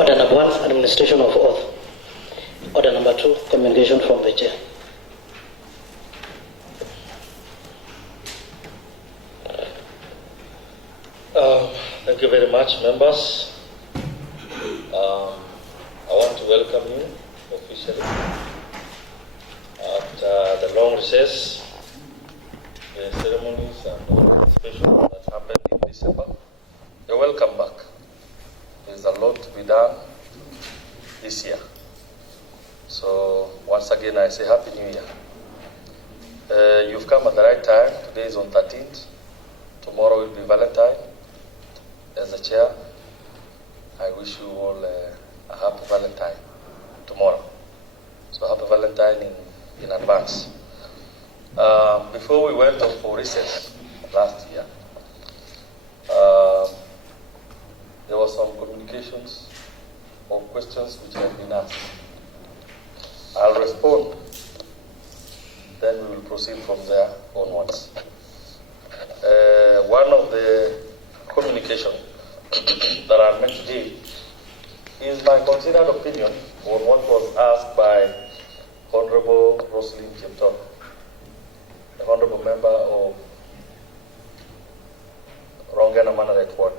Order number 1, administration of oath. Order number 2, communication from the chair. Thank you very much, members. I want to welcome you officially at the long recess, the ceremonies and special that happened in December. You're welcome back. There's a lot to be done this year. So once again, I say Happy New Year. You've come at the right time. Today is on 13th. Tomorrow will be Valentine. As the chair, I wish you all a happy Valentine tomorrow. So happy Valentine in advance. Before we went off for recess last year, there were some communications or questions which have been asked. I'll respond, then we will proceed from there onwards. One of the communication that I made today is my considered opinion on what was asked by Honorable Roslyn Chepto, the Honorable Member of Rongena Manaret Ward.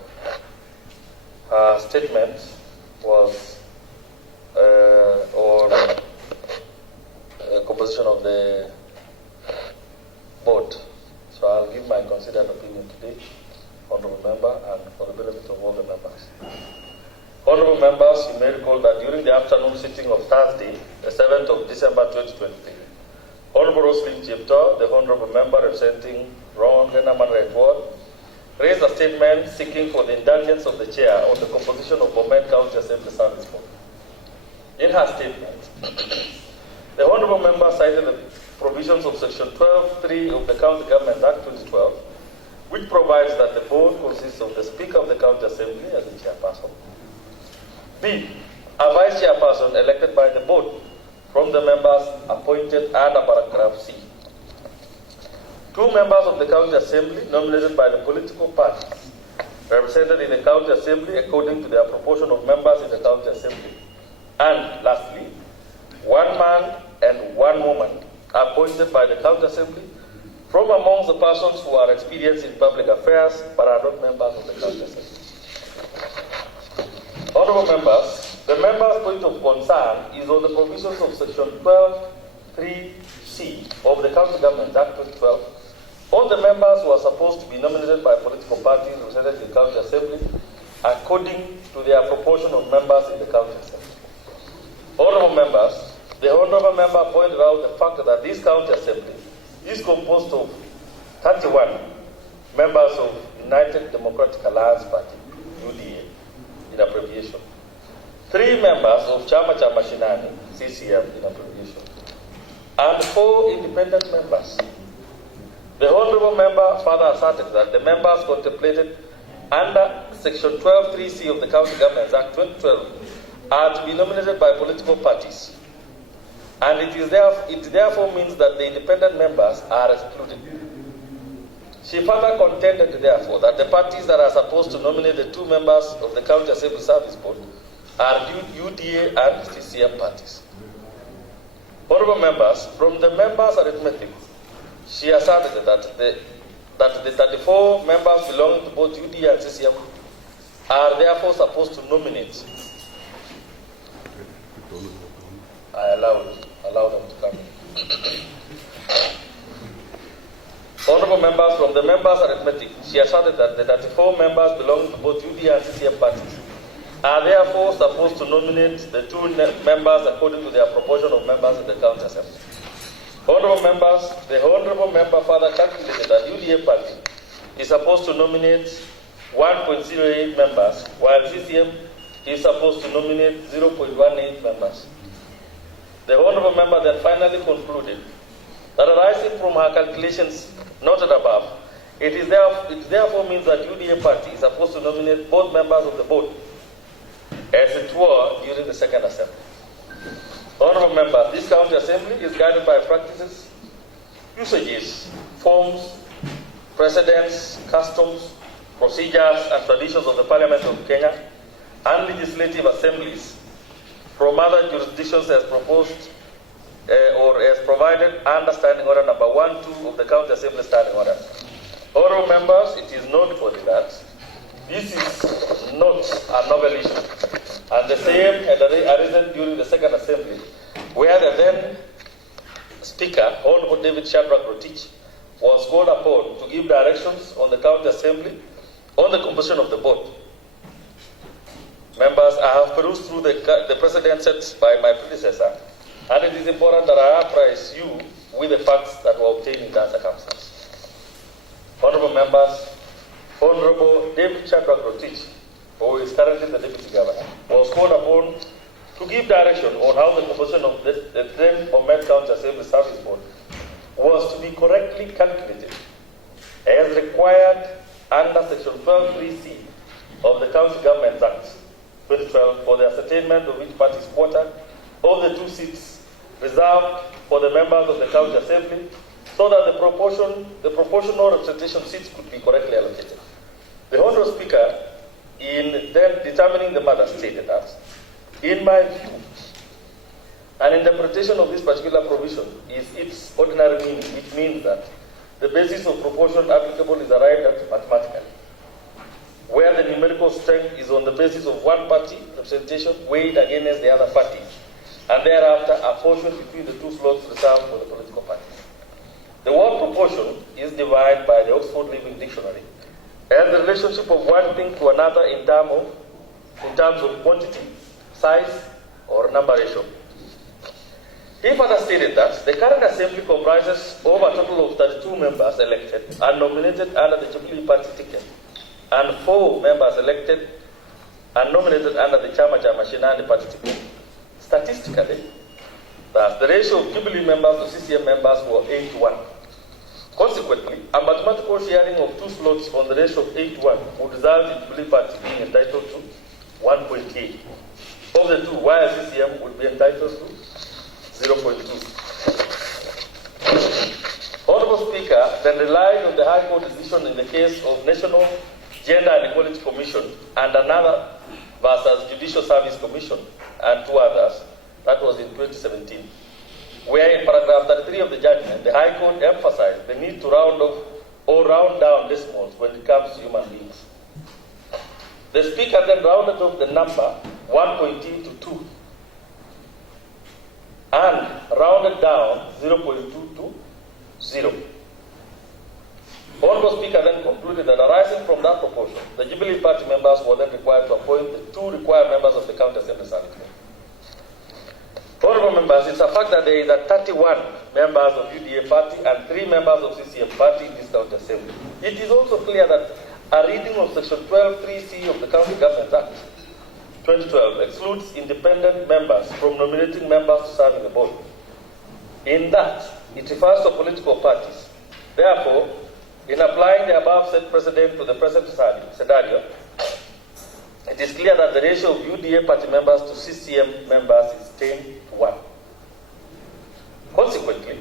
Her statement was on composition of the board. So I'll give my considered opinion today, Honorable Member, and for the benefit of all the members. Honorable members, you may recall that during the afternoon sitting of Thursday, the 7th of December 2023, Honorable Roslyn Chepto, the Honorable Member representing Rongena Manaret Ward, raised a statement seeking for the indulgence of the Chair on the composition of BOMET County Assembly Service Board. In her statement, the Honorable Member cited the provisions of Section 12(3) of the County Government Act 2012, which provides that the board consists of the Speaker of the County Assembly as the chairperson, B, a vice chairperson elected by the board from the members appointed under paragraph C, 2 members of the County Assembly nominated by the political parties represented in the County Assembly according to their proportion of members in the County Assembly, and lastly, 1 man and 1 woman appointed by the County Assembly from amongst the persons who are experienced in public affairs but are not members of the County Assembly. Honorable members, the member's point of concern is on the provisions of Section 12(3)(c) of the County Government Act 2012. All the members who are supposed to be nominated by political parties represented in the County Assembly according to their proportion of members in the County Assembly. Honorable members, the Honorable Member pointed out the fact that this County Assembly is composed of 31 members of United Democratic Alliance Party, UDA, in abbreviation, 3 members of Chama cha Mashinani, CCM, in abbreviation, and 4 independent members. The Honorable Member further asserted that the members contemplated under Section 12(3)(c) of the County Government Act 2012 are to be nominated by political parties, and it therefore means that the independent members are excluded. She further contended, therefore, that the parties that are supposed to nominate the 2 members of the County Assembly Service Board are UDA and CCM parties. Honorable members, from the members' arithmetic, she asserted that the 34 members belonging to both UDA and CCM are therefore supposed to nominate. I allow them to come in. Honorable members, from the members' arithmetic, she asserted that the 34 members belonging to both UDA and CCM parties are therefore supposed to nominate the 2 members according to their proportion of members in the County Assembly. Honorable members, the Honorable Member further calculated that UDA party is supposed to nominate 1.08 members, while CCM is supposed to nominate 0.18 members. The Honorable Member then finally concluded that arising from her calculations noted above, it therefore means that UDA party is supposed to nominate both members of the board, as it were, during the second assembly. Honorable members, this County Assembly is guided by practices, usages, forms, precedents, customs, procedures, and traditions of the Parliament of Kenya, and legislative assemblies from other jurisdictions as proposed or as provided under Standing Order number 1-2 of the County Assembly Standing Order. Honourable members, it is noteworthy that this is not a novel issue, and the same had arisen during the second assembly, where the then Speaker, Honourable David Shadrack Rotich, was called upon to give directions on the County Assembly on the composition of the board. Members, I have perused through the precedent set by my predecessor, and it is important that I apprise you with the facts that were obtained in that circumstance. Honourable members, Honourable David Shadrack Rotich, who is currently the Deputy Governor, was called upon to give direction on how the composition of the then BOMET County Assembly Service Board was to be correctly calculated as required under Section 12(3)(c) of the County Government Act 2012 for the ascertainment of each party's quota of the 2 seats reserved for the members of the County Assembly, so that the proportional representation seats could be correctly allocated. The Honourable Speaker, in then determining the matter, stated that, in my view, an interpretation of this particular provision is its ordinary meaning, which means that the basis of proportion applicable is arrived at mathematically, where the numerical strength is on the basis of one party representation weighed against the other party, and thereafter apportioned between the 2 slots reserved for the political parties. The word proportion is defined by the Oxford Living Dictionary as the relationship of one thing to another in terms of quantity, size, or number ratio. He further stated that the current assembly comprises of a total of 32 members elected and nominated under the Jubilee Party ticket, and 4 members elected and nominated under the Chama Shinani Party ticket. Statistically, thus, the ratio of Jubilee members to CCM members were 8-1. Consequently, a mathematical sharing of 2 slots on the ratio of 8-1 would result in Jubilee Party being entitled to 1.8 of the 2, while CCM would be entitled to 0.2. Honourable Speaker then relied on the High Court decision in the case of National Gender and Equality Commission and another versus Judicial Service Commission and 2 others. That was in 2017, where in paragraph 33 of the judgment, the High Court emphasized the need to round off or round down decimals when it comes to human beings. The Speaker then rounded off the number 1.2 to 2 and rounded down 0.2 to 0. Honourable Speaker then concluded that arising from that proportion, the Jubilee Party members were then required to appoint the 2 required members of the County Assembly Service. Honourable members, it's a fact that there is a 31 members of UDA Party and 3 members of CCM Party in this County Assembly. It is also clear that a reading of Section 12(3)(c) of the County Government Act 2012 excludes independent members from nominating members to serve in the board. In that, it refers to political parties. Therefore, in applying the above said precedent to the present scenario, it is clear that the ratio of UDA party members to CCM members is 10-1. Consequently,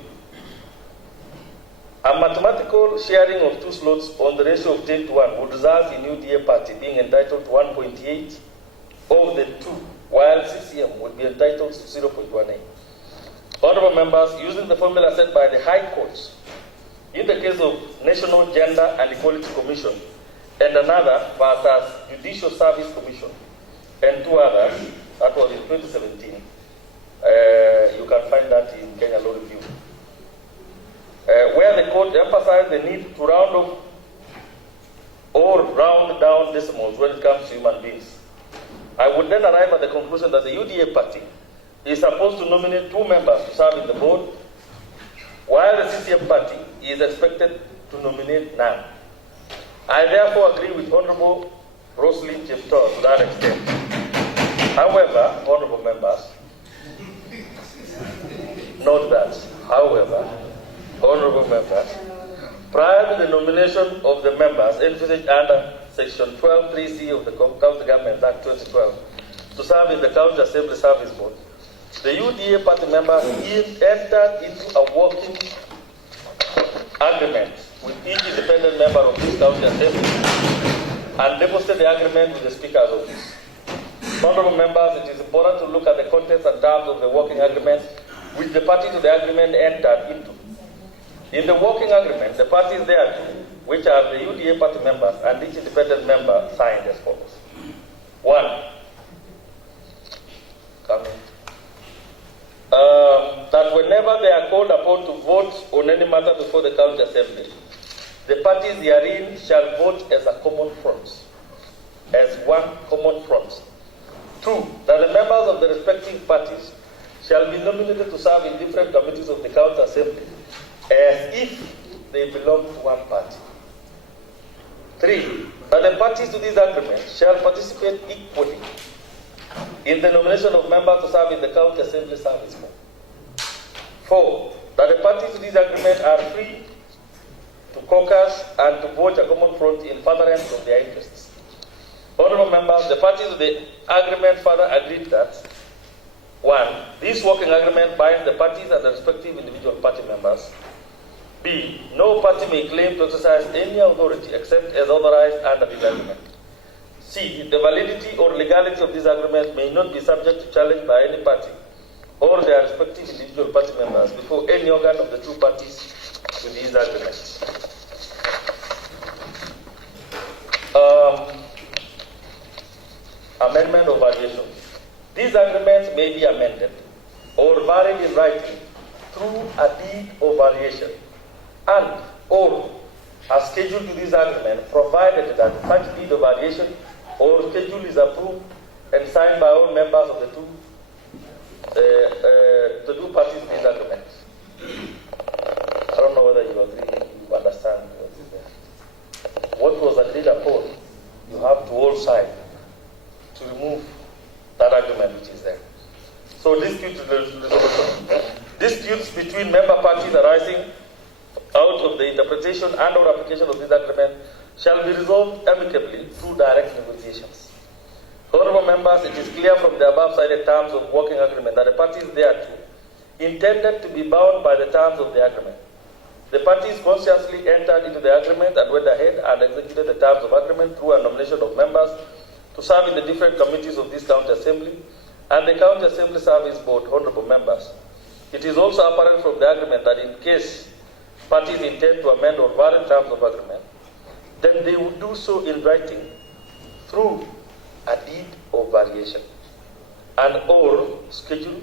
a mathematical sharing of 2 slots on the ratio of 10-1 would result in UDA party being entitled to 1.8 of the 2, while CCM would be entitled to 0.18. Honourable members, using the formula set by the High Court, in the case of National Gender and Equality Commission, and another versus Judicial Service Commission, and 2 others, that was in 2017. You can find that in Kenya Law Review, where the court emphasized the need to round off or round down decimals when it comes to human beings. I would then arrive at the conclusion that the UDA party is supposed to nominate 2 members to serve in the board, while the CCM party is expected to nominate none. I therefore agree with Honourable Roslyn Cheptor to that extent. However, Honourable members, note that, Honourable members, prior to the nomination of the members envisaged under Section 12(3)(c) of the County Government Act 2012 to serve in the County Assembly Service Board, the UDA party members entered into a working agreement with each independent member of this County Assembly and deposited the agreement with the Speaker's office. Honorable members, it is important to look at the contents and terms of the working agreement which the parties to the agreement entered into. In the working agreement, the parties thereto, which are the UDA party members and each independent member, signed as follows. 1. That whenever they are called upon to vote on any matter before the county assembly, the parties herein shall vote as a common front, as one common front. 2. That the members of the respective parties shall be nominated to serve in different committees of the county assembly as if they belong to one party. 3. That the parties to this agreement shall participate equally in the nomination of members to serve in the county assembly service board. 4. That the parties to this agreement are free to caucus and to vote a common front in furtherance of their interests. Honorable members, the parties to the agreement further agreed that 1. This working agreement binds the parties and the respective individual party members. B. No party may claim to exercise any authority except as authorized under this agreement. C. The validity or legality of this agreement may not be subject to challenge by any party or their respective individual party members before any organ of the two parties to this agreement. Amendment or variation. These agreements may be amended or varied in writing through a deed of variation and or a schedule to this agreement, provided that such deed of variation or schedule is approved and signed by all members of the two parties to this agreement. I don't know whether you agree, you understand what is there. What was agreed upon, you have to all sign to remove that agreement which is there. So dispute resolution. Disputes between member parties arising out of the interpretation and or application of this agreement shall be resolved amicably through direct negotiations. Honorable members, it is clear from the above cited terms of working agreement that the parties thereto intended to be bound by the terms of the agreement. The parties consciously entered into the agreement and went ahead and executed the terms of agreement through a nomination of members to serve in the different committees of this county assembly and the county assembly service board. Honorable members, it is also apparent from the agreement that in case parties intend to amend or vary terms of agreement, then they would do so in writing through a deed of variation, and or schedule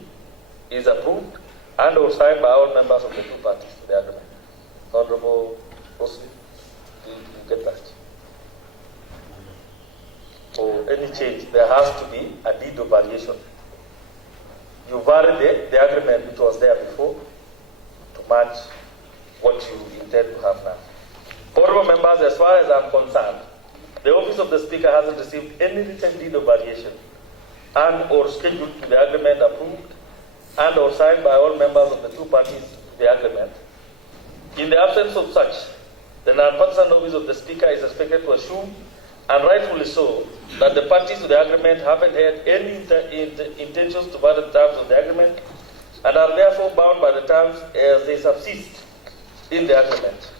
is approved and or signed by all members of the two parties to the agreement. Honorable Rossi, do you get that? For any change, there has to be a deed of variation. You vary the agreement which was there before to match what you intend to have now. Honorable members, as far as I'm concerned, the office of the Speaker hasn't received any written deed of variation and or schedule to the agreement approved and or signed by all members of the two parties to the agreement. In the absence of such, the non-partisan office of the Speaker is expected to assume, and rightfully so, that the parties to the agreement haven't had any intentions to vary the terms of the agreement and are therefore bound by the terms as they subsist in the agreement.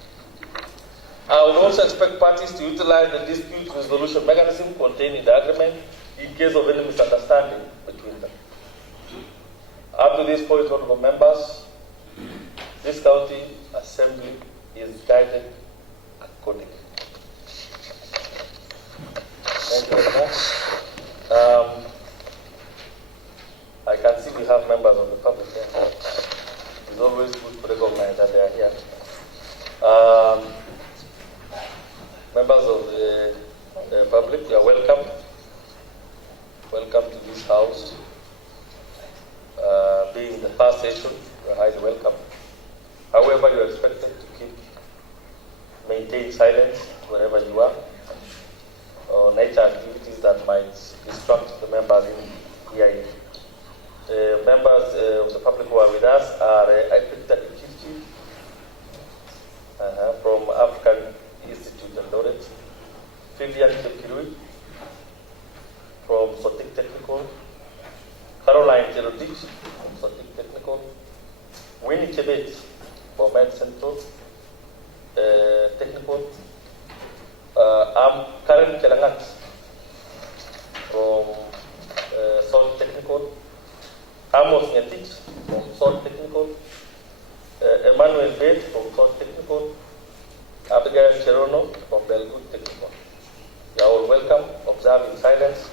I would also expect parties to utilize the dispute resolution mechanism contained in the agreement in case of any misunderstanding between them. Up to this point, honorable members, this county assembly is guided accordingly. Thank you very much. I can see we have members of the public here. It's always good to recognize that they are here. Members of the public, you are welcome. Welcome to this house. Being the first session, you are highly welcome. However, you are expected to maintain silence wherever you are, or nature activities that might distract the members in hearing. The members of the public who are with us are Executive Chief from African Institute and Laureate, Vivian Kirui from Sotik Technical, Caroline Cherotich from Sotik Technical, Winnie Chebet from BOMET Central Technical, I'm Karen Kelangat from Salt Technical, Amos Ngetich from Salt Technical, Emmanuel Bate from Salt Technical, Abigail Cherono from Belgood Technical. You are all welcome. Observe in silence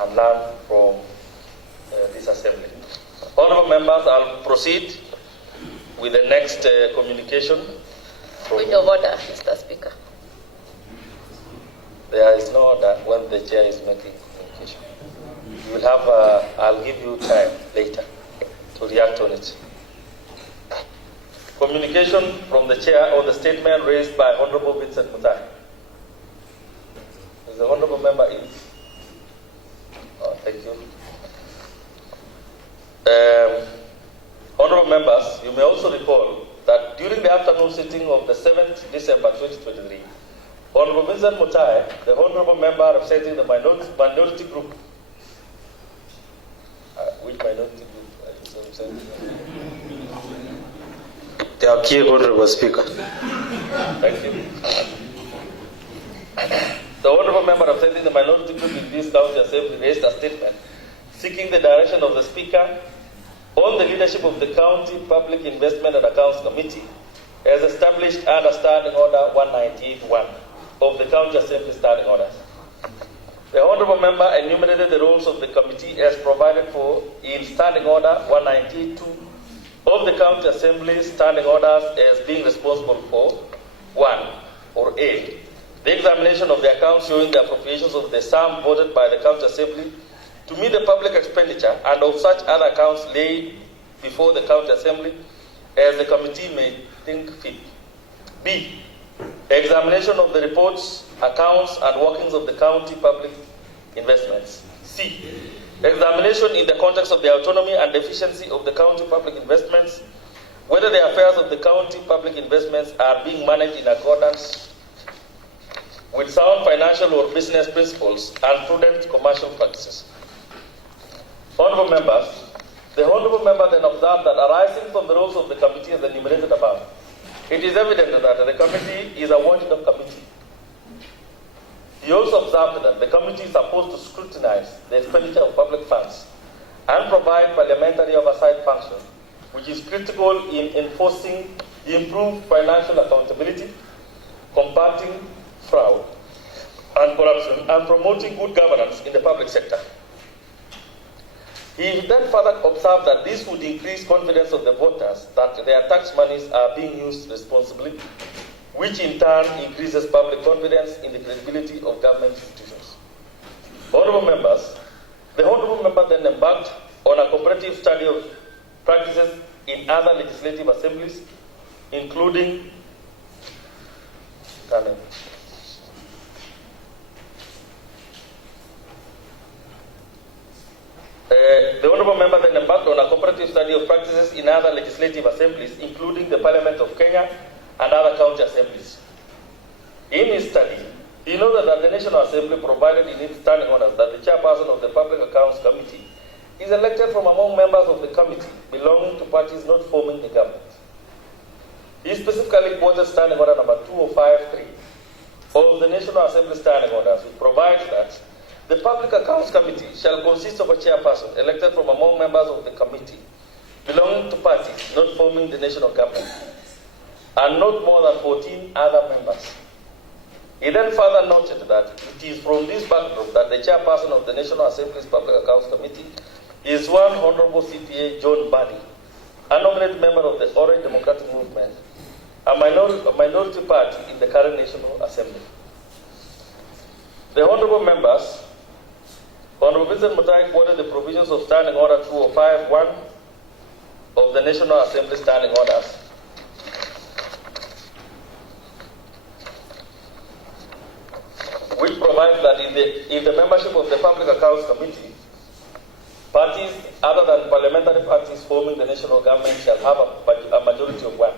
and learn from this assembly. Honorable members, I'll proceed with the next communication. Point of order, Mr. Speaker. There is no order when the chair is making communication. You will have, I'll give you time later to react on it. Communication from the chair on the statement raised by Honorable Vincent Mutai. Is the Honorable member in? Oh, thank you. Honorable members, you may also recall that during the afternoon sitting of the 7th December 2023, Honorable Vincent Mutai, the Honorable member representing the minority group, which minority group? The Akie Honorable Speaker. Thank you. The Honorable member representing the minority group in this county assembly raised a statement seeking the direction of the Speaker on the leadership of the County Public Investment and Accounts Committee as established under Standing Order 198.1 of the County Assembly Standing Orders. The Honourable Member enumerated the roles of the committee as provided for in Standing Order 198.2 of the County Assembly Standing Orders as being responsible for 1 or A, the examination of the accounts showing the appropriations of the sum voted by the County Assembly to meet the public expenditure and of such other accounts laid before the County Assembly as the committee may think fit. B, examination of the reports, accounts, and workings of the county public investments. C, examination in the context of the autonomy and efficiency of the county public investments, whether the affairs of the county public investments are being managed in accordance with sound financial or business principles and prudent commercial practices. Honourable members, the Honourable member then observed that arising from the roles of the committee as enumerated above, it is evident that the committee is a watchdog committee. He also observed that the committee is supposed to scrutinize the expenditure of public funds and provide parliamentary oversight function, which is critical in enforcing improved financial accountability, combating fraud and corruption, and promoting good governance in the public sector. He then further observed that this would increase confidence of the voters that their tax monies are being used responsibly, which in turn increases public confidence in the credibility of government institutions. Honourable members, the Honourable member then embarked on a comparative study of practices in other legislative assemblies, including the Honourable member then embarked on a comparative study of practices in other legislative assemblies, including the Parliament of Kenya and other county assemblies. In his study, he noted that the National Assembly provided in its standing orders that the chairperson of the Public Accounts Committee is elected from among members of the committee belonging to parties not forming the government. He specifically quoted Standing Order number 2053 of the National Assembly Standing Orders, which provides that the Public Accounts Committee shall consist of a chairperson elected from among members of the committee belonging to parties not forming the national government and not more than 14 other members. He then further noted that it is from this backdrop that the chairperson of the National Assembly's Public Accounts Committee is one Honourable CPA John Badi, a nominated member of the Orange Democratic Movement, a minority party in the current National Assembly. The Honourable members, Honourable Vincent Mutai quoted the provisions of Standing Order 2051 of the National Assembly Standing Orders, which provides that in the membership of the Public Accounts Committee, parties other than parliamentary parties forming the national government shall have a majority of one.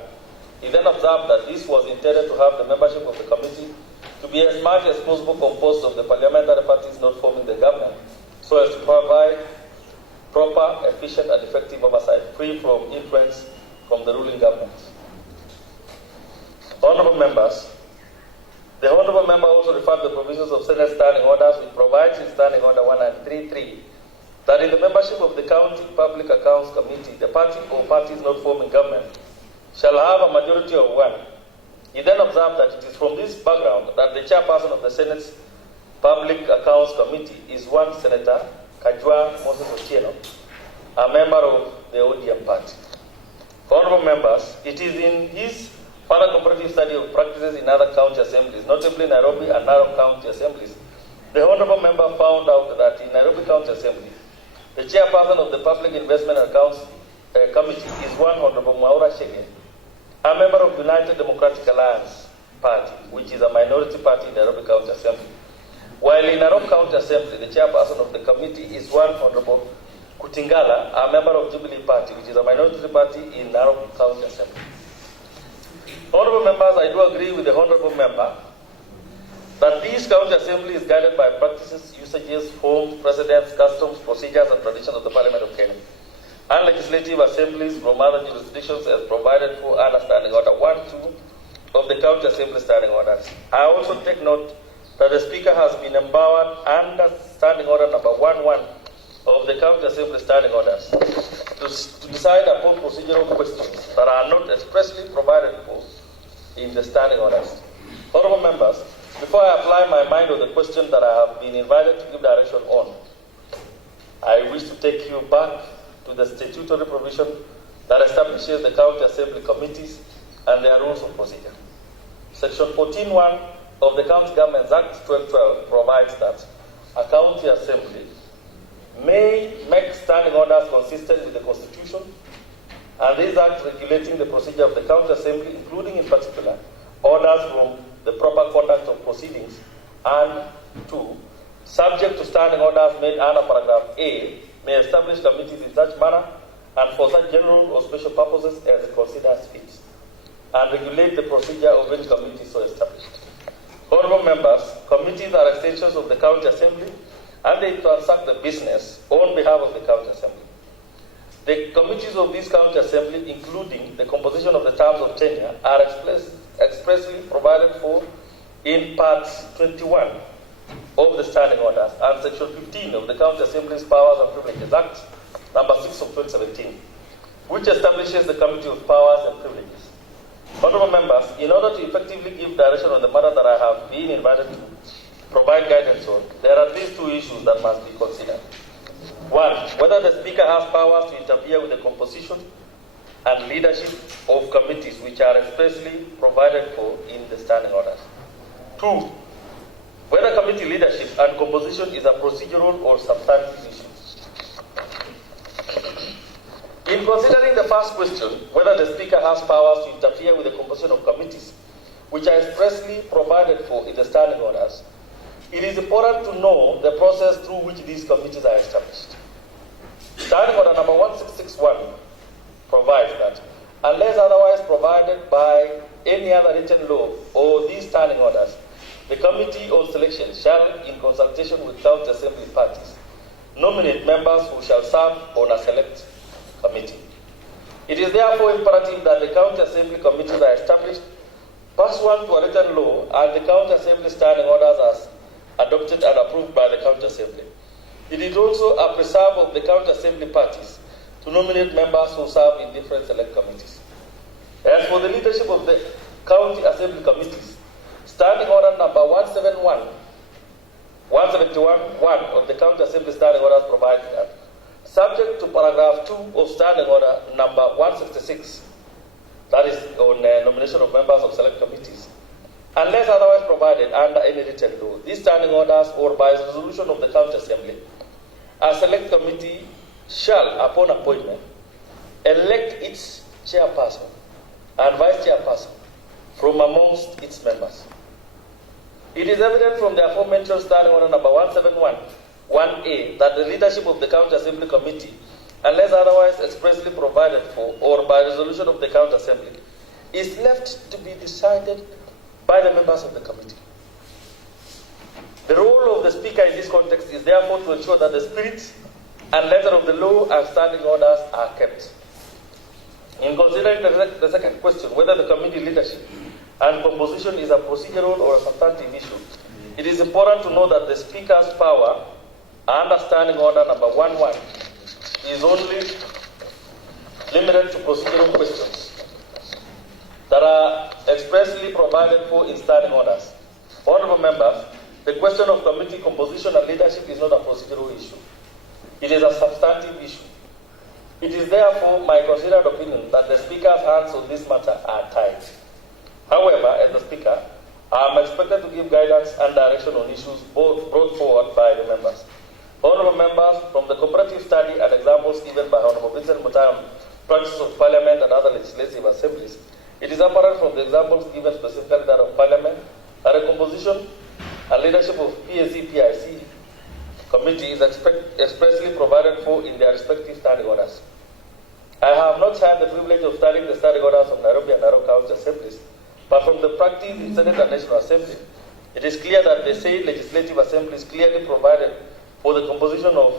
He then observed that this was intended to have the membership of the committee to be as much as possible composed of the parliamentary parties not forming the government, so as to provide proper, efficient, and effective oversight, free from influence from the ruling government. Honourable members, the Honourable member also referred to the provisions of Senate Standing Orders, which provides in Standing Order 1933 that in the membership of the County Public Accounts Committee, the party or parties not forming government shall have a majority of one. He then observed that it is from this background that the chairperson of the Senate's Public Accounts Committee is one Senator Kajwa Moses Otieno, a member of the ODM party. Honorable members, it is in his further comparative study of practices in other county assemblies, notably Nairobi and Narok county assemblies, the honorable member found out that in Nairobi County Assembly, the chairperson of the Public Investment Accounts Committee is one Honorable Mwaura Shege, a member of United Democratic Alliance Party, which is a minority party in Nairobi County Assembly. While in Narok County Assembly, the chairperson of the committee is one Honorable Kutingala, a member of Jubilee Party, which is a minority party in Narok County Assembly. Honorable members, I do agree with the honorable member that this county assembly is guided by practices, usages, forms, precedents, customs, procedures, and traditions of the Parliament of Kenya, and legislative assemblies from other jurisdictions as provided for under Standing Order 1-2 of the County Assembly Standing Orders. I also take note that the Speaker has been empowered under Standing Order number 1-1 of the County Assembly Standing Orders to decide upon procedural questions that are not expressly provided for in the Standing Orders. Honorable members, before I apply my mind on the question that I have been invited to give direction on, I wish to take you back to the statutory provision that establishes the County Assembly Committees and their rules of procedure. Section 14.1 of the County Governments Act 1212 provides that a county assembly may make standing orders consistent with the Constitution, and this act regulating the procedure of the county assembly, including in particular orders from the proper conduct of proceedings, and 2, subject to standing orders made under paragraph A, may establish committees in such manner and for such general or special purposes as it considers fit, and regulate the procedure of any committee so established. Honorable members, committees are extensions of the county assembly, and they transact the business on behalf of the county assembly. The committees of this county assembly, including the composition of the terms of tenure, are expressly provided for in Part 21 of the Standing Orders and Section 15 of the County Assembly's Powers and Privileges Act, number 6 of 2017, which establishes the Committee of Powers and Privileges. Honorable members, in order to effectively give direction on the matter that I have been invited to provide guidance on, there are these two issues that must be considered. One, whether the Speaker has powers to interfere with the composition and leadership of committees which are expressly provided for in the Standing Orders. 2, whether committee leadership and composition is a procedural or substantive issue. In considering the first question, whether the Speaker has powers to interfere with the composition of committees which are expressly provided for in the Standing Orders, it is important to know the process through which these committees are established. Standing Order number 1661 provides that, unless otherwise provided by any other written law or these standing orders, the Committee on Selection shall, in consultation with County Assembly parties, nominate members who shall serve on a select committee. It is therefore imperative that the County Assembly committees are established pursuant to a written law and the County Assembly standing orders as adopted and approved by the County Assembly. It is also a preserve of the County Assembly parties to nominate members who serve in different select committees. As for the leadership of the County Assembly committees, Standing Order number 171 of the County Assembly Standing Orders provides that, subject to paragraph 2 of Standing Order number 166, that is on nomination of members of select committees, unless otherwise provided under any written law, these standing orders or by resolution of the County Assembly, a select committee shall, upon appointment, elect its chairperson and vice chairperson from amongst its members. It is evident from the aforementioned Standing Order number 171(1)A that the leadership of the County Assembly Committee, unless otherwise expressly provided for or by resolution of the County Assembly, is left to be decided by the members of the committee. The role of the Speaker in this context is therefore to ensure that the spirit and letter of the law and standing orders are kept. In considering the second question, whether the committee leadership and composition is a procedural or a substantive issue, it is important to know that the Speaker's power Understanding order number 11 is only limited to procedural questions that are expressly provided for in standing orders. Honorable members, the question of committee composition and leadership is not a procedural issue. It is a substantive issue. It is therefore my considered opinion that the Speaker's hands on this matter are tied. However, as the Speaker, I am expected to give guidance and direction on issues both brought forward by the members. Honorable members, from the comparative study and examples given by Honorable Vincent Mutai on practice of Parliament and other legislative assemblies, it is apparent from the examples given specifically that of Parliament that a composition and leadership of PAC-PIC committee is expressly provided for in their respective standing orders. I have not had the privilege of studying the standing orders of Nairobi and Narok County assemblies, but from the practice in Senate and National Assembly, it is clear that the said legislative assemblies clearly provided for the composition of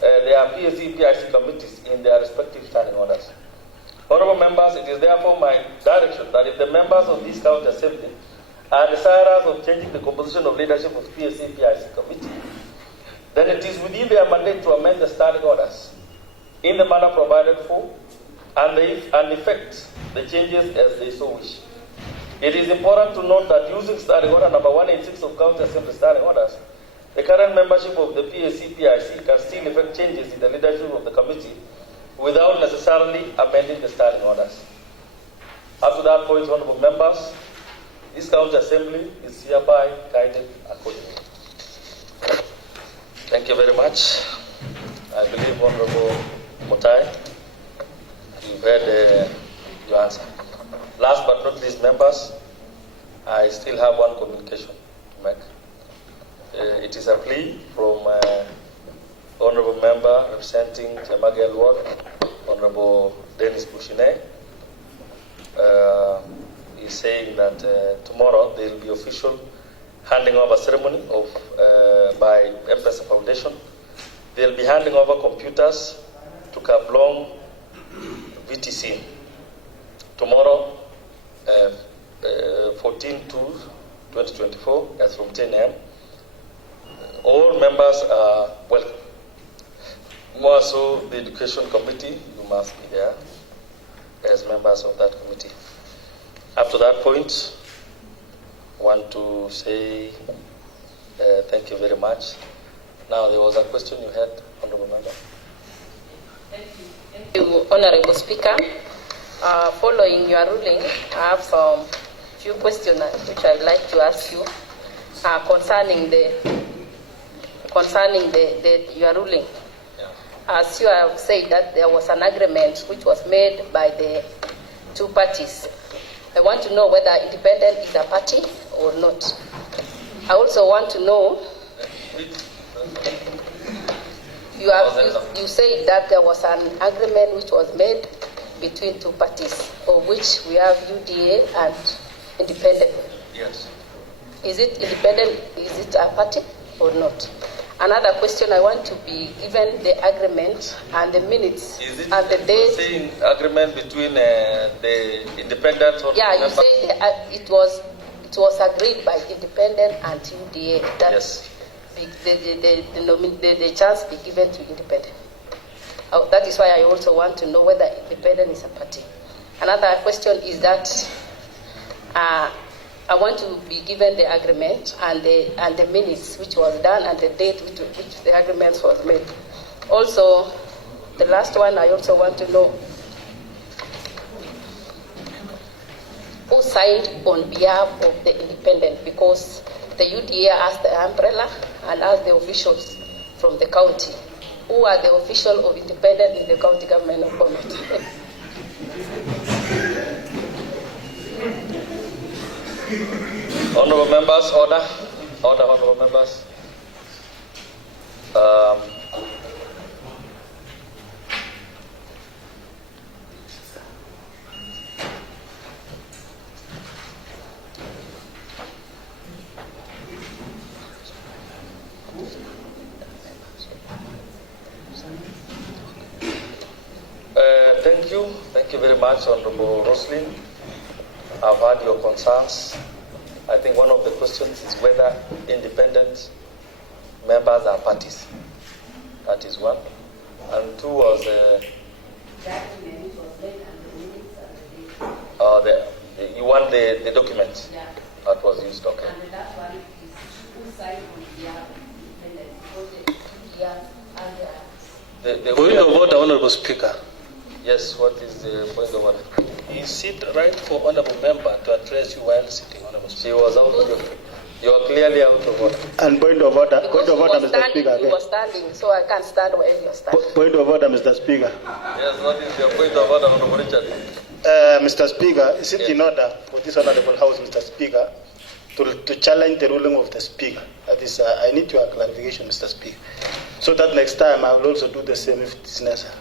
their PAC-PIC committees in their respective standing orders. Honorable members, it is therefore my direction that if the members of this county assembly are desirous of changing the composition of leadership of PAC-PIC committee, then it is within their mandate to amend the standing orders in the manner provided for and effect the changes as they so wish. It is important to note that using standing order number 186 of County Assembly standing orders, the current membership of the PAC-PIC can still effect changes in the leadership of the committee without necessarily amending the standing orders. Up to that point, honorable members, this County Assembly is hereby guided accordingly. Thank you very much. I believe, Honorable Mutai, you've heard your answer. Last but not least, members, I still have one communication to make. It is a plea from Honorable Member representing Temagel Ward, Honorable Dennis Bushine. He's saying that tomorrow there will be official handing over ceremony of by M-Pesa Foundation. They'll be handing over computers to Kablong VTC tomorrow, 14/2/2024, as from 10 a.m. All members are welcome. More so, the Education Committee, you must be there as members of that committee. Up to that point, I want to say thank you very much. Now, there was a question you had, Honorable Member. Thank you, Honorable Speaker. Following your ruling, I have some few questions which I'd like to ask you concerning your ruling. Yeah. As you have said that there was an agreement which was made by the two parties. I want to know whether independent is a party or not. I also want to know, you said that there was an agreement which was made between two parties, of which we have UDA and independent. Yes. Is it independent? Is it a party or not? Another question, I want to be given the agreement and the minutes and the date. Saying agreement between the independent or yeah, you said it was agreed by independent and UDA that yes. the chance be given to independent. That is why I also want to know whether independent is a party. Another question is that I want to be given the agreement and the minutes which was done and the date which the agreement was made. Also, the last one, I also want to know who signed on behalf of the independent, because the UDA asked the umbrella and asked the officials from the county. Who are the officials of independent in the county government of BOMET? Honorable members, order, honorable members. Thank you very much, Honorable Roslin. I've heard your concerns. I think one of the questions is whether independent members are parties. That is one. And two was you want the document that was used, okay. And that one is who signed on behalf of the independent, the Point of order, Honorable Speaker. Yes, what is the point of order? Is it right for Honorable Member to address you while sitting, Honorable Speaker? She was out of You are clearly out of order. And point of order, because Mr. Speaker. You were standing, so I can't stand where you're standing. Point of order, Mr. Speaker. Yes, what is your point of order, Honorable Richard? Mr. Speaker, is it in order for this honorable House, Mr. Speaker, to challenge the ruling of the Speaker? That is, I need your clarification, Mr. Speaker, so that next time I will also do the same if it's necessary.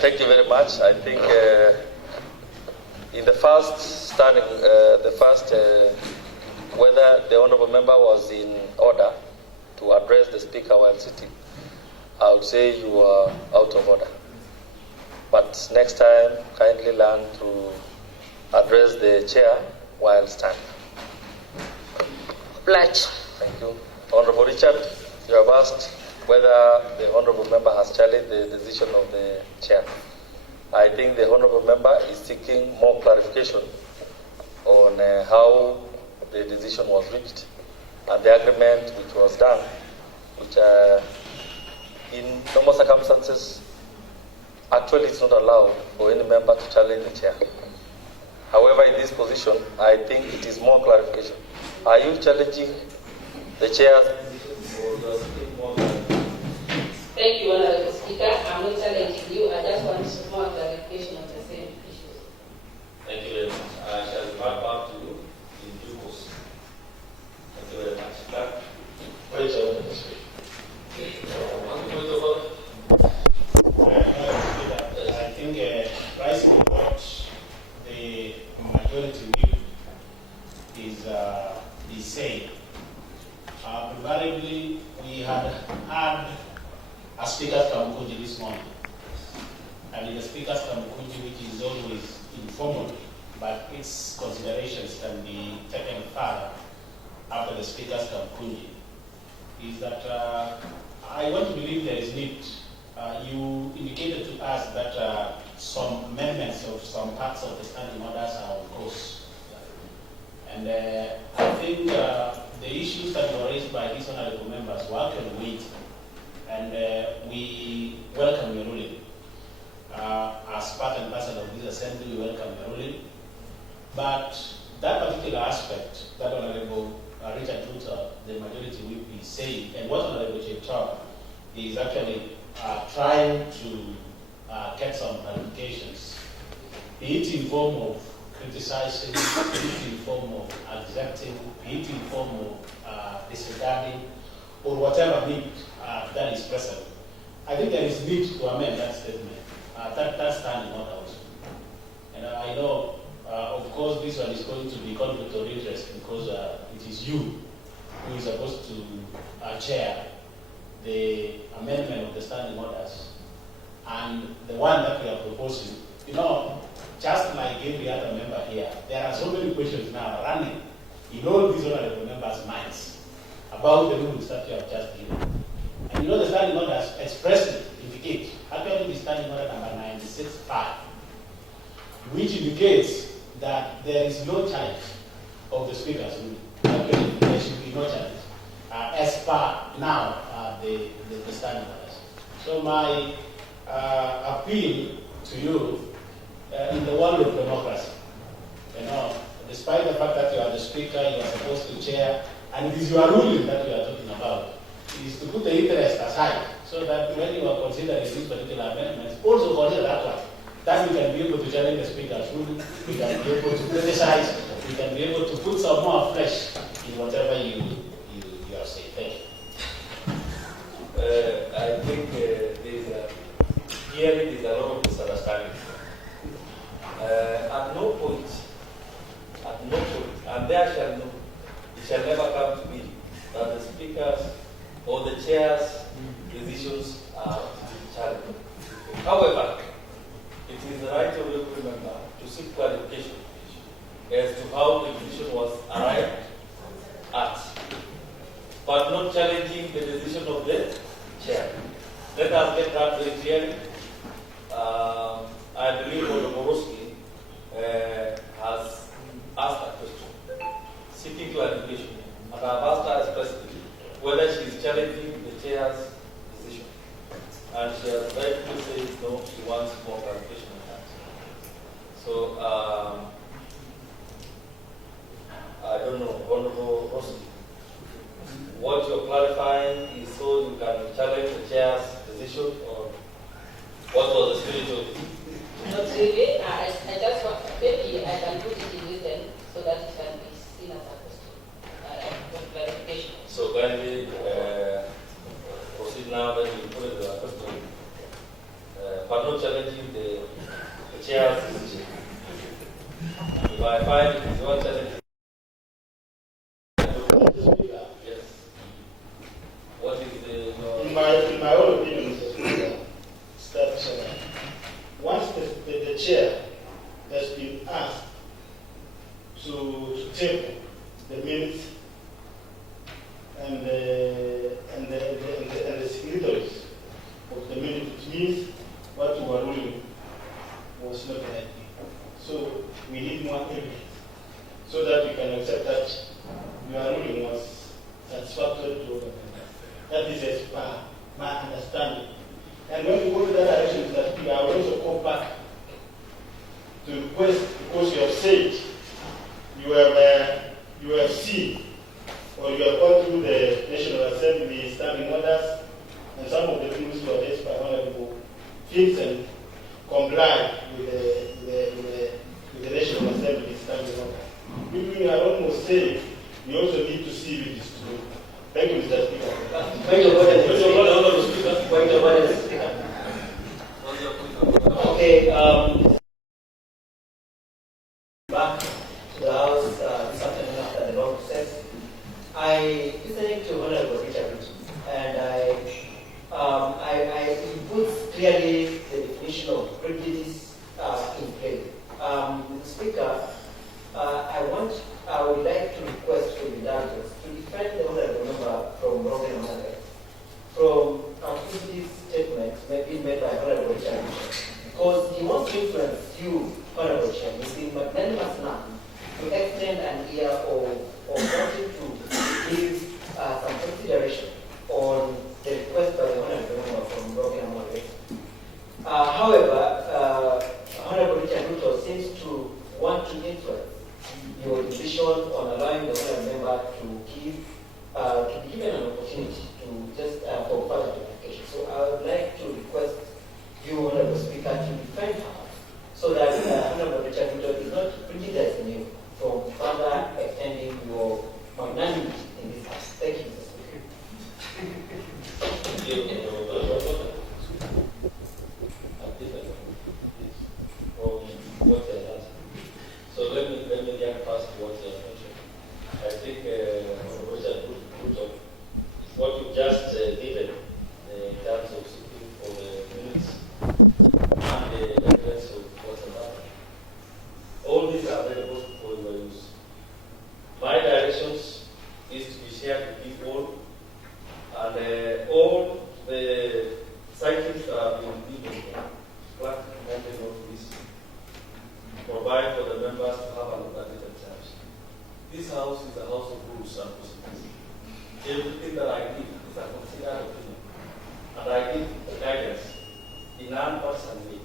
Thank you very much. I think in the first standing, whether the honorable member was in order to address the Speaker while sitting, I would say you are out of order. But next time, kindly learn to address the chair while standing. Obliged. Thank you. Honorable Richard, you have asked whether the honorable member has challenged the decision of the chair. I think the honorable member is seeking more clarification on how the decision was reached and the agreement which was done, which in normal circumstances, actually it's not allowed for any member to challenge the chair. However, in this position, I think it is more clarification. Are you challenging the chair's? Thank you, Honorable Speaker. I'm not challenging you. I just want some more clarification on the same issue. Thank you very much. I shall revert back to you in due course. Thank you very much. I think rising what the majority view is saying. Invariably, we had had a Speaker's Kamukunji this morning. And in the Speaker's Kamukunji, which is always informal, but its considerations can be taken further after the Speaker's Kamukunji, is that I want to believe there is need. You indicated to us that some amendments of some parts of the standing orders are on course. And I think the issues that were raised by these honorable members were actually weighty. And we welcome your ruling. As part and parcel of this assembly, we welcome your ruling. But that particular aspect, that Honorable Richard Tuta, the majority will be saying, and what Honorable Chepchak is actually trying to get some clarifications, be it in form of criticizing, be it in form of accepting, be it in form of disregarding, or whatever need that is present. I think there is need to amend that statement. That standing order also. And I know, of course, this one is going to be conflict of interest because it is you who is supposed to chair the amendment of the standing orders. And the one that we are proposing, just like every other member here, there are so many questions now running in all these honorable members' minds about the rules that you have just given. And the standing orders expressly indicate, actually the standing order number 96.5, which indicates that there is no challenge of the Speaker's ruling. Actually, there should be no challenge as per now the standing orders. So my appeal to you in the world of democracy, despite the fact that you are the Speaker, you are supposed to chair, and it is your ruling that we are talking about, is to put the interest aside so that when you are considering these particular amendments, also consider that one. That we can be able to challenge the Speaker's ruling, we can be able to criticize, we can be able to put some more flesh in whatever you are saying. Thank you. I think here is a lot of misunderstanding. At no point, and it shall never come to be that the Speaker's or the Chair's decisions are challenged. However, it is the right of every member to seek clarification as to how the decision was arrived at, but not challenging the decision of the hearing. I believe Borowski has asked a question, seeking clarification, and I've asked her expressly whether she is challenging the chair's decision. And she has very clearly said no, she wants more clarification on that. So, I don't know, Honorable Rossi, what you're clarifying is so you can challenge the chair's decision, or what was the spirit of it? Not really. I just want, maybe I can put it in written so that it can be seen as a question. For clarification. So kindly proceed now, then you put it as a question. But not challenging the chair's decision. If I find it is not challenging, yes. What is the... In my own opinion, once the chair has been asked to table the minutes and the signatories of the minutes, which means what you were ruling was not the right thing. So we need more evidence so that we can accept that your ruling was satisfactory to all the members. That is as far my understanding. And when we go to that direction, that we are also go back to request, because you have said you have seen or you have gone through the National Assembly standing orders, and some of the things were raised by Honorable Vincent comply with the National Assembly standing orders. We are almost saying we also need to see if it is true. Thank you, Mr. Speaker. Okay, back to the House this afternoon after the long recess. I listening to Honorable Richard, and he puts clearly the definition of prejudice in play. Mr. Speaker, I would like to request for indulgence to defend the Honorable Member from Robin Mohamed from activity statements being made by Honorable Richard, because he wants to influence you, Honorable Richard, with the magnanimous man to extend an ear or wanting to give some consideration on the request by the Honorable Member from Robin Mohamed. However, Honorable Richard Ruto seems to want to influence your decision on allowing the Honorable Member to be given an opportunity to just for further clarification. So I would like to request you, Honorable Speaker, to defend her so that Honorable Richard Ruto is not prejudicing you from further extending your magnanimity in this house. Thank you, Mr. Speaker. So let me get past what you mentioned. I think what you just given in terms of seeking for the minutes and the evidence of what's happened. All these are available for your use. My directions is to be shared with people, and all the sightings are being given. Black mountain of this provide for the members to have a look at it themselves. This house is a house of rules and procedures. Everything that I give is a considered opinion, and I give guidance in an person way.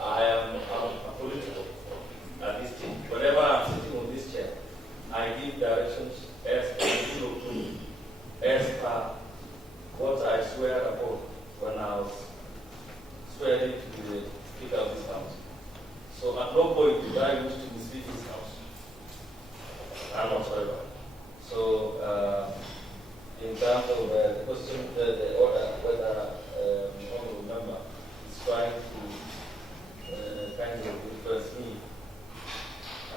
I am a political at this stage. Whenever I'm sitting on this chair, I give directions as a rule to me, as per what I swear upon when I was swearing to the Speaker of this house. So at no point did I wish to mislead this house, and whatsoever. So in terms of the question, the order, whether honorable member is trying to kind of influence me, I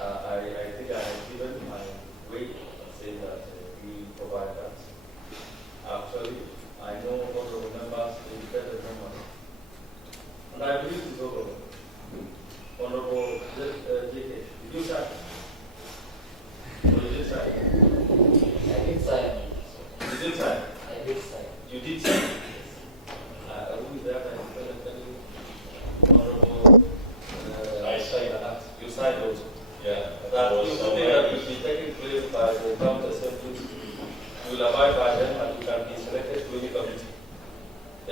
think I have given my weight and say that we provide that. Actually, I know honorable members, independent members, and I believe it's honorable. Honorable JK, did you sign? Or you did sign? I did sign. You did sign? I did sign. You did sign? Who is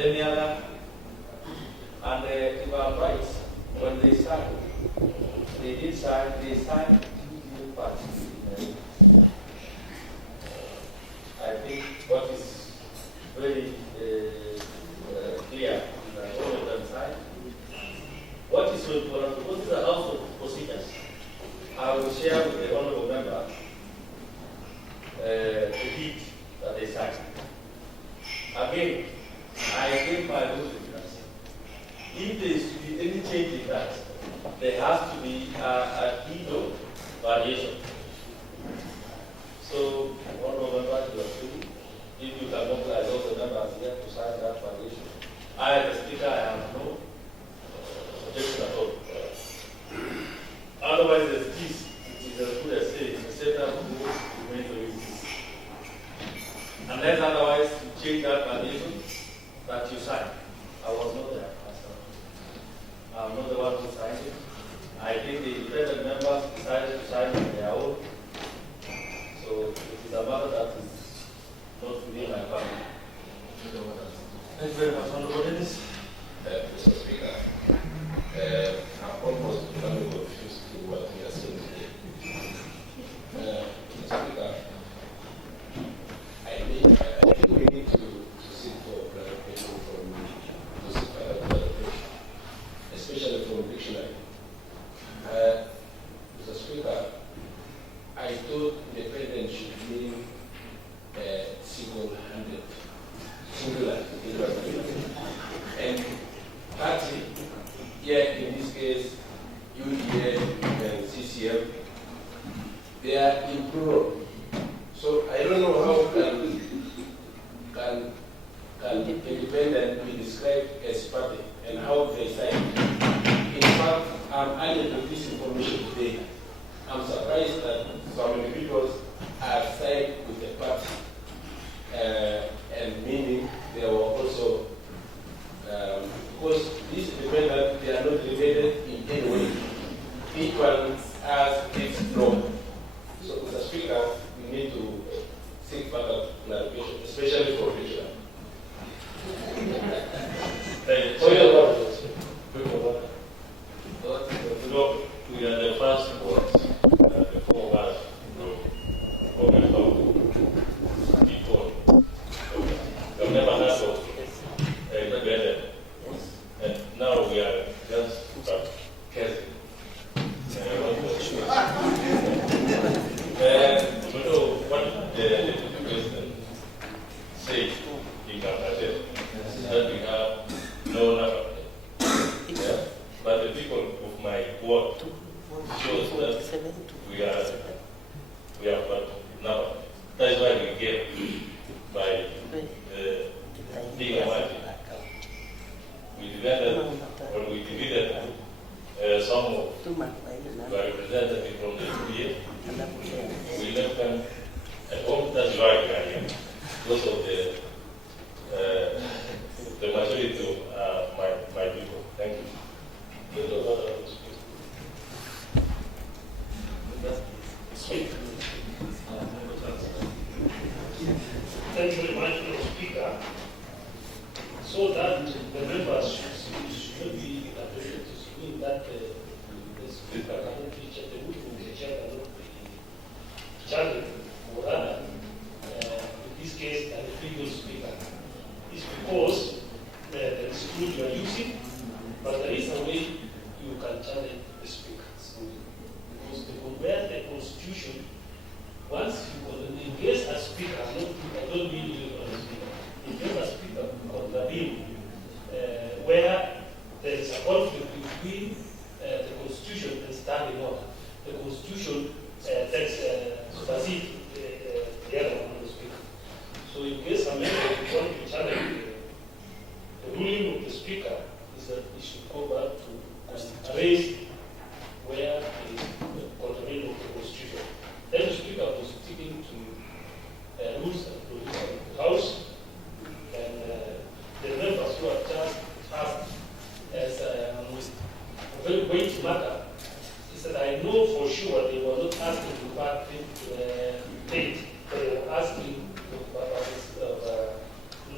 any other. And if I'm right, when they signed, they signed new party. I think what is very clear is that all of them signed. What is so important, what is the house of procedures? I will share with the honorable member the deed that they signed. Again, I gave my rules. If there is to be any change in that, there has to be a keynote variation. So, honorable member, you are free. If you can mobilize all the members here to sign that variation. I, as a speaker, I have no objection at all. Otherwise, there's this. It is as good as saying the center who remains the way it is. Unless otherwise you change that variation that you signed. I was not there. I'm not the one who signed it. I think the independent members decided to sign on their own. So it is a matter that is not within my family. Thank you very much, Honorable Dennis. Mr. Speaker, I'm almost becoming confused with what we are saying today. Mr. Speaker, I think we need to seek for clarification to seek for clarification, especially from dictionary. Mr. Speaker, I thought independence should mean single-handed, singular. And party, here in this case, UDA and CCM, they are in plural. So I don't know how can independent be described as party and how they sign. In fact, I'm added with this information today. I'm surprised that some individuals are signed with the party, and meaning they were also, because these independent, they are not related in any way. Each one has its role. So, Mr. Speaker, we need to seek further clarification, especially for future. We are the first ones, the 4 of us, before. We've never heard of independent. And now we are just careful. What the president said in Canada that we have no number. But the people of my ward shows that we are number. That is why we get by being a margin. We divided some of the representatives from the UPA. We left them at home. That's why we are here. Because of the majority of my people. Thank you. Thank you very much, Mr. Speaker. So that the members should be addressed to mean that the Speaker cannot be checked, the meeting of the chair cannot be challenged, or rather, in this case, and the previous Speaker. It's because there is tool you are using, but there is a way you can challenge the Speaker. Because where the Constitution, once you engage a Speaker, I don't mean you as a Speaker, engage a Speaker on the bill, where there is a conflict between the Constitution and standing order. The Constitution supersedes the other one of the Speaker. So in case a member want to challenge the ruling of the Speaker, is that it should go back to raise where the contravention of the Constitution. Then the Speaker was sticking to rules and procedures of the House, and the members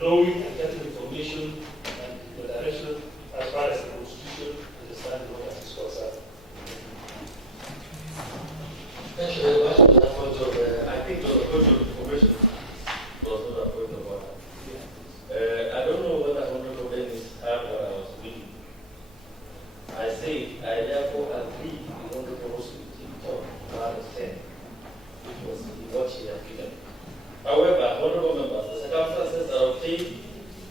knowing and getting information and the direction as far as the Constitution and the standing order is concerned. Thank you very much for that point of, I think the point of information was not a point of order. I don't know whether Honorable Dennis heard what I was reading. I say, I therefore agree with Honorable Rosie to understand which was what she had given. However, Honorable members, the circumstances that are obtained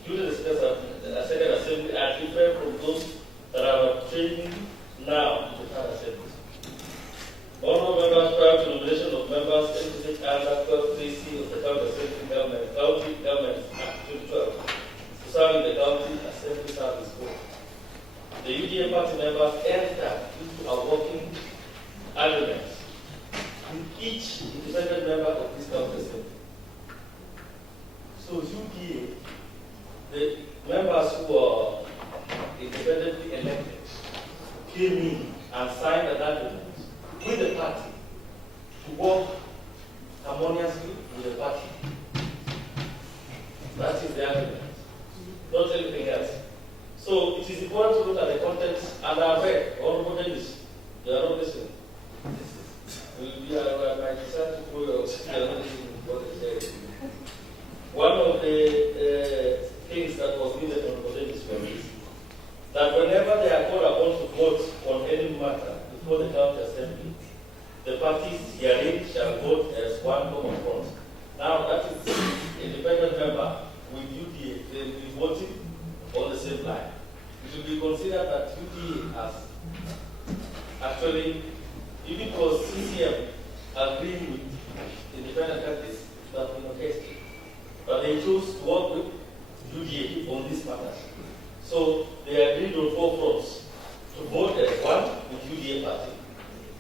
due to the second assembly are different from those that are obtained now in the third assembly. Honorable members, prior to nomination of members, NPC under 12.3c of the County Assembly County Government Act 2012 to serve in the County Assembly Service Board. The UDA party members enter into a working agreement with each independent member of this County Assembly. So UDA, the members who are independently elected, came in and signed an agreement with the party to work harmoniously with the party. That is the agreement, not anything else. So it is important to look at the contents, and I'm aware, Honorable Dennis, you are not listening. I decided to pull your what they say. One of the things that was needed on Honorable Dennis was that whenever they are called upon to vote on any matter before the County Assembly, the parties herein shall vote as one common front. Now that is independent member with UDA, they will be voting on the same line. It will be considered that UDA has actually, if it was CCM agreeing with independent candidates, it would have been okay. But they chose to work with UDA on this matter. So they agreed on 4 fronts to vote as one with UDA party.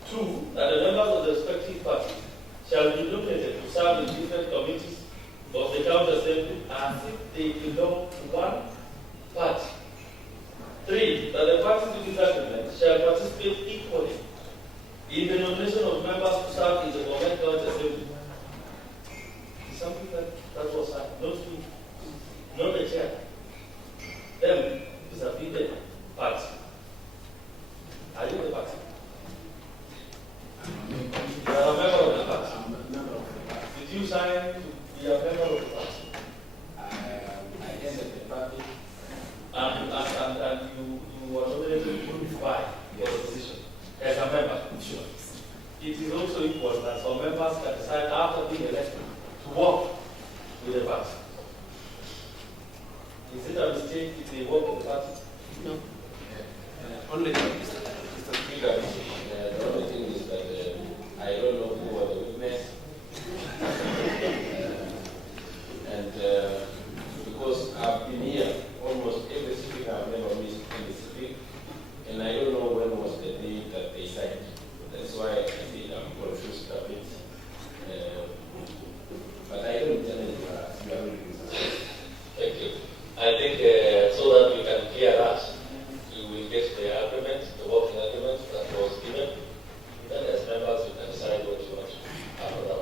2, that the members of the respective parties shall be nominated to serve in different committees of the County Assembly as if they belong to one party. 3, that the parties to this agreement shall participate equally in the nomination of members to serve in the BOMET County Assembly. It's something that was not the chair. Them is a big party. Are you the party? You are a member of the party. Did you sign to be a member of the party? I entered the party. And you were nominated by your position as a member. Sure. It is also equal that some members can decide after being elected to work with the party. Is it a mistake if they work with the party? No. Only Mr. Speaker, the only thing is that I don't know who was the witness. And because I've been here almost every speaker, I've never missed any speak. And I don't know when was the day that they signed. That's why I think I'm confused a bit. But I don't tell you Thank you. I think so that we can clear that, we will get the agreement, the working agreement that was given. Then as members, you can decide what you want to after that.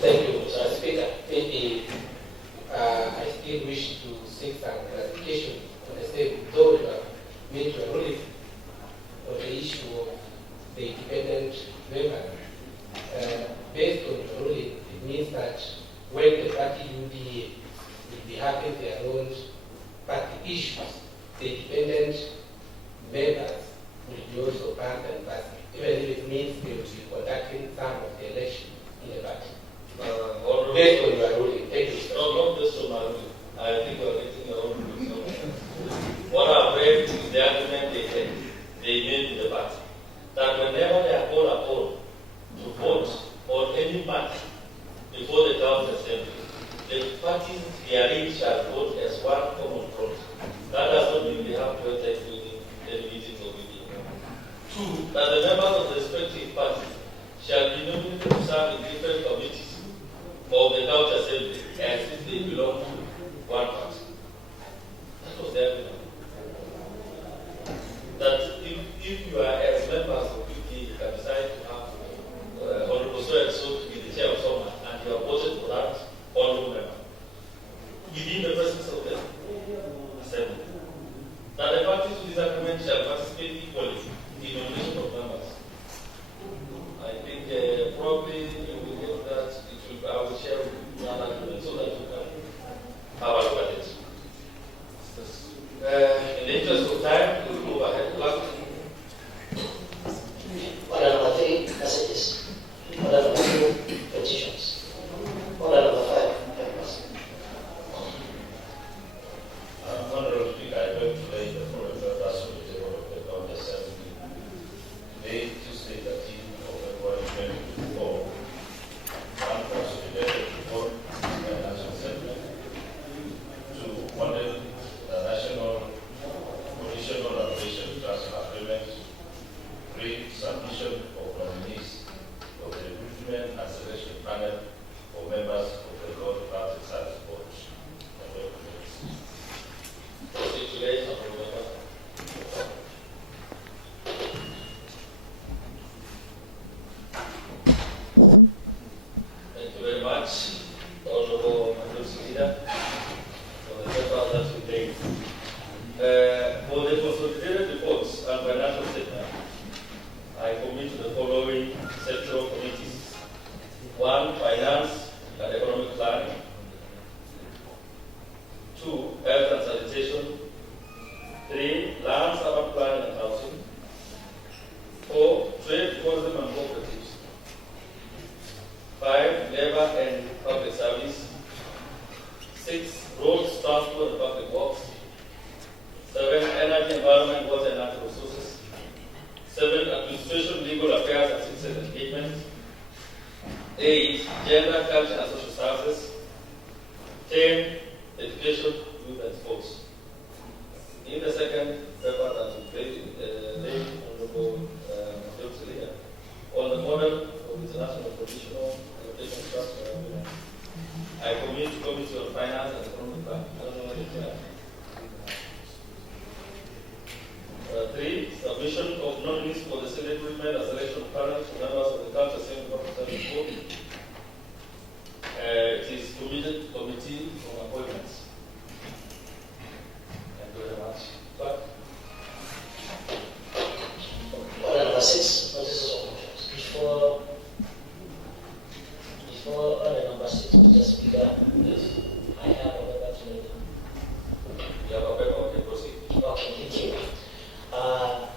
Thank you, Mr. Speaker. Maybe I still wish to seek some clarification on the same, though you have made your ruling on the issue of the independent member. Based on your ruling, it means that when the party UDA will be having their own party issues, the independent members will be also part and parcel, even if it means they will be conducting some of the election in the party. Based on your ruling, thank you. No, not just on my ruling. I think we're getting your own ruling. What I've read is the argument they made with the party. That whenever they are called upon to vote on any matter before the County Assembly, the parties herein shall vote as one common front. That does not mean they have to attend any meetings or meeting. 2, that the members of the respective parties shall be nominated to serve in different committees of the County Assembly as if they belong to one party. That was their argument. That if you are as members of UDA, you can decide to have Honorable so and so to be the chair panel for members of the Law Department Service Board. Proceed today, honorable member. Thank you very much, Honorable Majority Leader, for the paper that we take. For the consolidated reports and financial statement, I commit to the following sectoral committees. 1. Finance and economic planning. 2. Health and sanitation. 3. Lands, urban planning and housing. 4. Trade, tourism and cooperatives. 5. Labor and public service. 6. Roads, transport and public works. 7. Energy, environment, water and natural resources. 7. Administration, legal affairs and citizen engagement. 8. Gender, culture and social services. 10. Education, youth and sports. In the second paper that we played, Honorable Majority Leader, on the model of international provisional allocation trust for agreement, I commit to Committee on Finance and Economic Planning. I don't know what it is. 3. Submission of nominees for the Senate Recruitment and Selection Panel to members of the Culture Assembly Representative Board. It is committed to committee on appointments. Thank you very much. But order number 6, notices of motions. Before order number 6, Mr. Speaker, yes, I have a paper to read. you have a paper. Okay, proceed. Okay, thank you.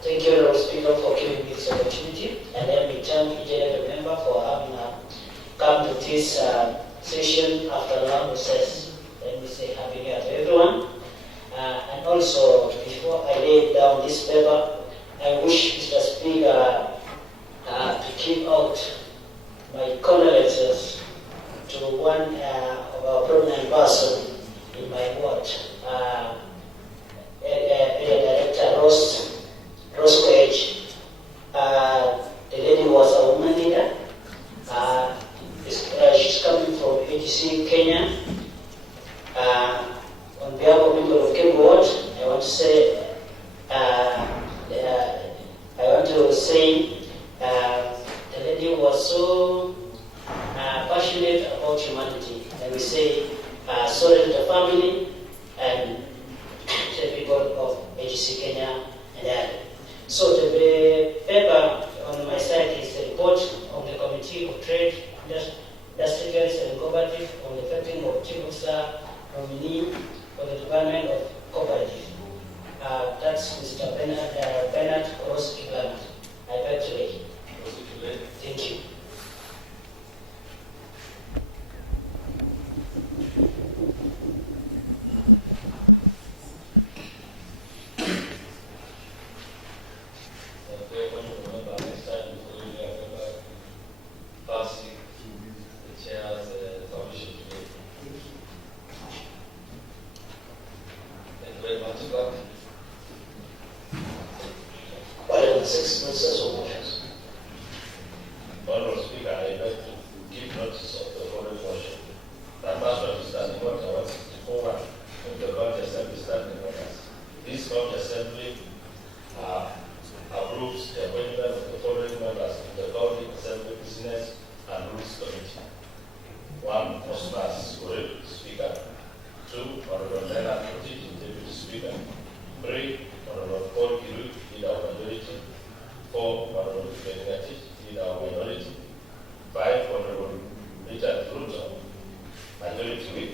Thank you, Honorable Speaker, for giving me this opportunity, and let me thank each and every member for having come to this session after a long recess. Let me say happy new year to everyone. And also, before I lay down this paper, I wish Mr. Speaker to keep out my condolences to one of our prominent person in my ward, Director Rose Coage. The lady was a woman leader. She's coming from AGC Kenya. On behalf of people of Cape Ward, I want to say the lady was so passionate about humanity, and we say sorry to the family and to the people of AGC Kenya and that. So the paper on my side is the report of the Committee of Trade, Industries and Cooperative on the vetting of Chief Officer nominee for the Department of Cooperative. That's Mr. Bernard Ross Igland. I beg to read. Thank you. Item 6, notices of motions. Honorable Speaker, I beg to give notice of the following motion. That must understand what I want 64 of the County Assembly standing orders. This County Assembly approves the appointment of the following members of the County Assembly Business and Rules Committee. 1. Osmas Urib, Speaker. 2. Honorable Leonard Rotich, Deputy Speaker. 3. Honorable Paul Kiru, Leader of Majority. 4. Honorable Benegati, Leader of Minority. 5. Honorable Richard Ruto, Majority Whip.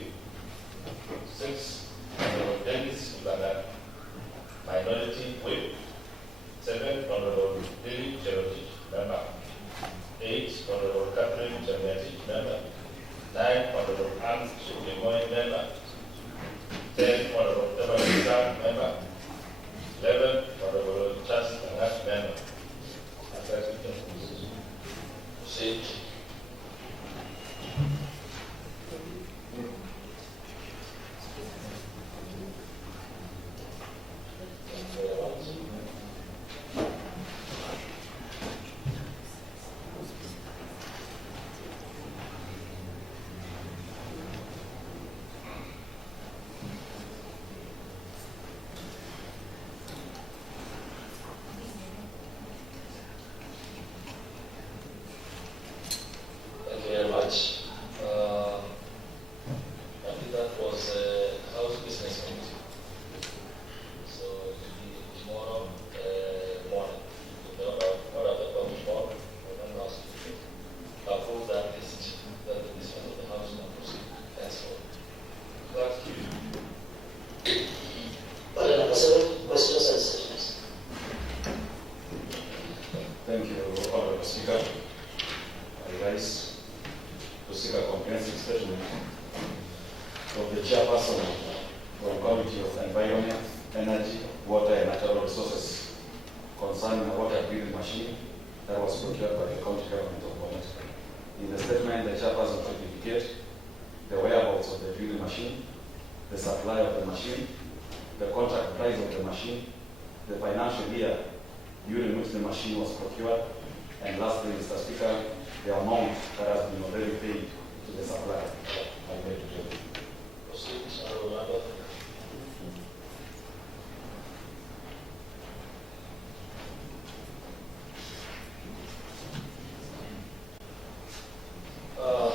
6. Honorable Dennis Ibanga, Minority Whip. 7. Honorable Billy Cherotich, Member. 8. Honorable Catherine Chamiati, Member. 9. Honorable Anne Chukimoy, Member. 10. Honorable Emily Sam, Member. 11. Honorable Charles Langat, Member. Proceed. comprehensive statement of the chairperson of the Committee of Environment, Energy, Water and Natural Resources concerning a water drilling machine that was procured by the county government of BOMET. In the statement, the chairperson should indicate the whereabouts of the drilling machine, the supply of the machine, the contract price of the machine, the financial year during which the machine was procured, and lastly, Mr. Speaker, the amount that has been already paid to the supplier. I beg to tell you. Proceed, Honorable Member.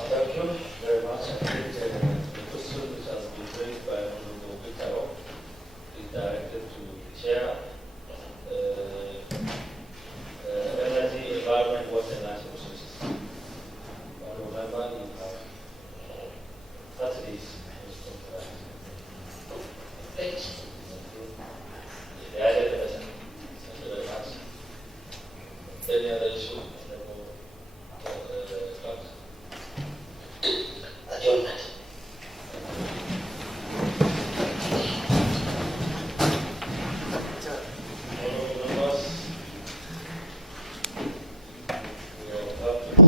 Thank you very much. I think the question which has been raised by Honorable Victor is directed to the Chair, Energy, Environment, Water and Natural Resources. Honorable Member, you have 30 days to respond to that. Great. The idea of the Thank you very much. Any other issue? Adjournment. Honorable members, we are about to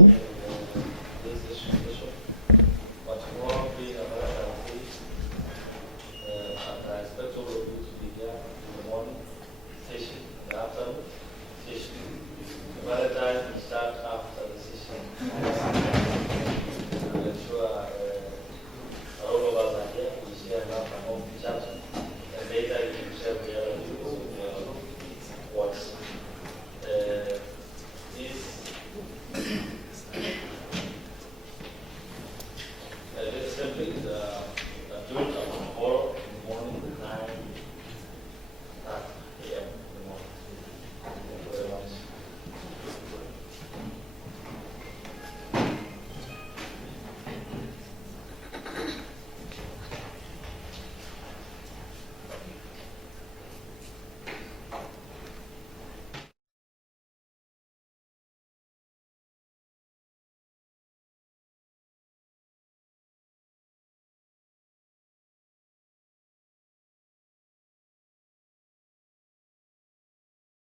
this issue, but more being a matter of faith, and I expect all of you to be here in the morning session, in the afternoon session. The maritime will start after the session. I'm sure all of us are here, we share enough among each other, and later you can share with other people what this assembly is